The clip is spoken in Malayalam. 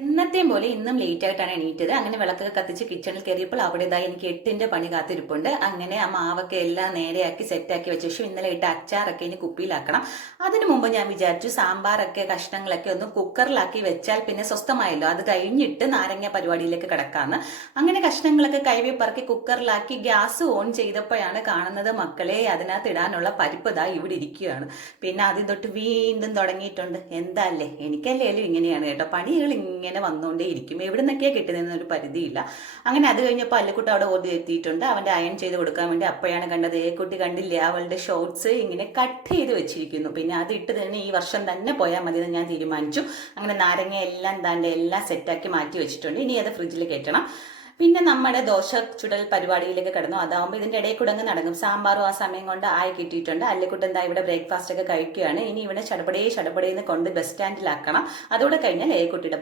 എന്നത്തെയും പോലെ ഇന്നും ലേറ്റ് ആയിട്ടാണ് എണീറ്റത്. അങ്ങനെ വിളക്കൊക്കെ കത്തിച്ച് കിച്ചണിൽ കയറിയപ്പോൾ അവിടേതായി എനിക്ക് 8ന്റെ പണി കാത്തിരിപ്പുണ്ട്. അങ്ങനെ ആ മാവൊക്കെ എല്ലാം നേരെയാക്കി സെറ്റാക്കി വെച്ച ശേഷം ഇന്നലെ ഇട്ട അച്ചാറൊക്കെ ഇനി കുപ്പിയിലാക്കണം. അതിനു മുമ്പ് ഞാൻ വിചാരിച്ചു സാമ്പാറൊക്കെ കഷ്ണങ്ങളൊക്കെ ഒന്ന് കുക്കറിലാക്കി വെച്ചാൽ പിന്നെ സ്വസ്ഥമായല്ലോ. അത് കഴിഞ്ഞിട്ട് നാരങ്ങ പരിപാടിയിലേക്ക് കിടക്കാന്ന്. അങ്ങനെ കഷ്ണങ്ങളൊക്കെ കൈവി പറക്കി കുക്കറിലാക്കി ഗ്യാസ് ഓൺ ചെയ്തപ്പോഴാണ് കാണുന്നത് മക്കളെ അതിനകത്ത് ഇടാനുള്ള പരിപ്പ് ദാ ഇവിടെ ഇരിക്കുകയാണ്. പിന്നെ ആദ്യം തൊട്ട് വീണ്ടും തുടങ്ങിയിട്ടുണ്ട്. എന്താല്ലേ എനിക്കല്ലേലും ഇങ്ങനെയാണ് കേട്ടോ, പണികൾ ഇങ്ങനെ വന്നുകൊണ്ടേ ഇരിക്കും. എവിടെ നിന്നൊക്കെയാണ് കിട്ടുന്നതെന്നൊരു പരിധിയില്ല. അങ്ങനെ അത് കഴിഞ്ഞപ്പോൾ അല്ലുക്കുട്ടി അവിടെ ഓടി എത്തിയിട്ടുണ്ട്. അവൻ്റെ അയൺ ചെയ്ത് കൊടുക്കാൻ വേണ്ടി അപ്പോഴാണ് കണ്ടത് കുട്ടി കണ്ടില്ലേ അവളുടെ ഷോർട്സ് ഇങ്ങനെ കട്ട് ചെയ്ത് വെച്ചിരിക്കുന്നു. പിന്നെ അത് ഇട്ട് തന്നെ ഈ വർഷം തന്നെ പോയാൽ മതി എന്ന് ഞാൻ തീരുമാനിച്ചു. അങ്ങനെ നാരങ്ങ എല്ലാം താണ്ട് എല്ലാം സെറ്റാക്കി മാറ്റി വെച്ചിട്ടുണ്ട്. ഇനി അത് ഫ്രിഡ്ജിൽ കയറ്റണം. പിന്നെ നമ്മുടെ ദോശ ചുടൽ പരിപാടിയിലേക്ക് കിടന്നു. അതാവുമ്പോൾ ഇതിന്റെ ഇടയിൽ കൂടെ അങ്ങ് നടക്കും. സാമ്പാറും ആ സമയം കൊണ്ട് ആയി കിട്ടിയിട്ടുണ്ട്. അല്ലിക്കുട്ടൻ എന്താ ഇവിടെ ബ്രേക്ക്ഫാസ്റ്റ് ഒക്കെ കഴിക്കുകയാണ്. ഇനി ഇവിടെ ചടപടേന്ന് കൊണ്ട് ബസ് സ്റ്റാൻഡിലാക്കണം. അതോടെ കഴിഞ്ഞാൽ ഏക്കുട്ടിയുടെ